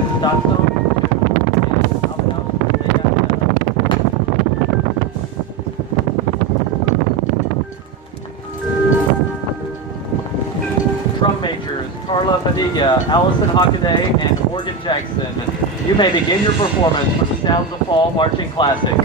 guys' dot zone. Drum majors Carla Fadiga, Allison Hockaday, and Morgan Jackson. You may begin your performance with the Sounds of Fall Marching Classic.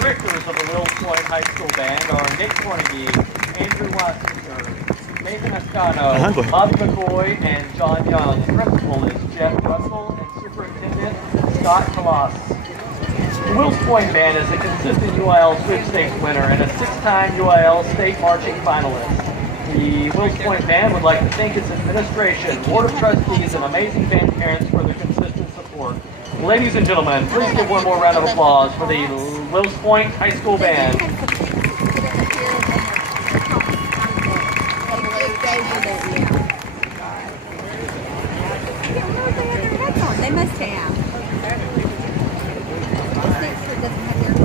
Directors of the Wills Point High School Band are Nick Cornegie, Andrew Wassinger, Nathan Ascano, Bobby McCoy, and John Young. Principal is Jeff Russell, and Superintendent Scott Kalas. The Wills Point Band is a consistent UIL sweepstakes winner and a 6-time UIL state marching finalist. The Wills Point Band would like to thank its administration, board of trustees, and amazing band parents for their consistent support. Ladies and gentlemen, please give one more round of applause for the Wills Point High School Band.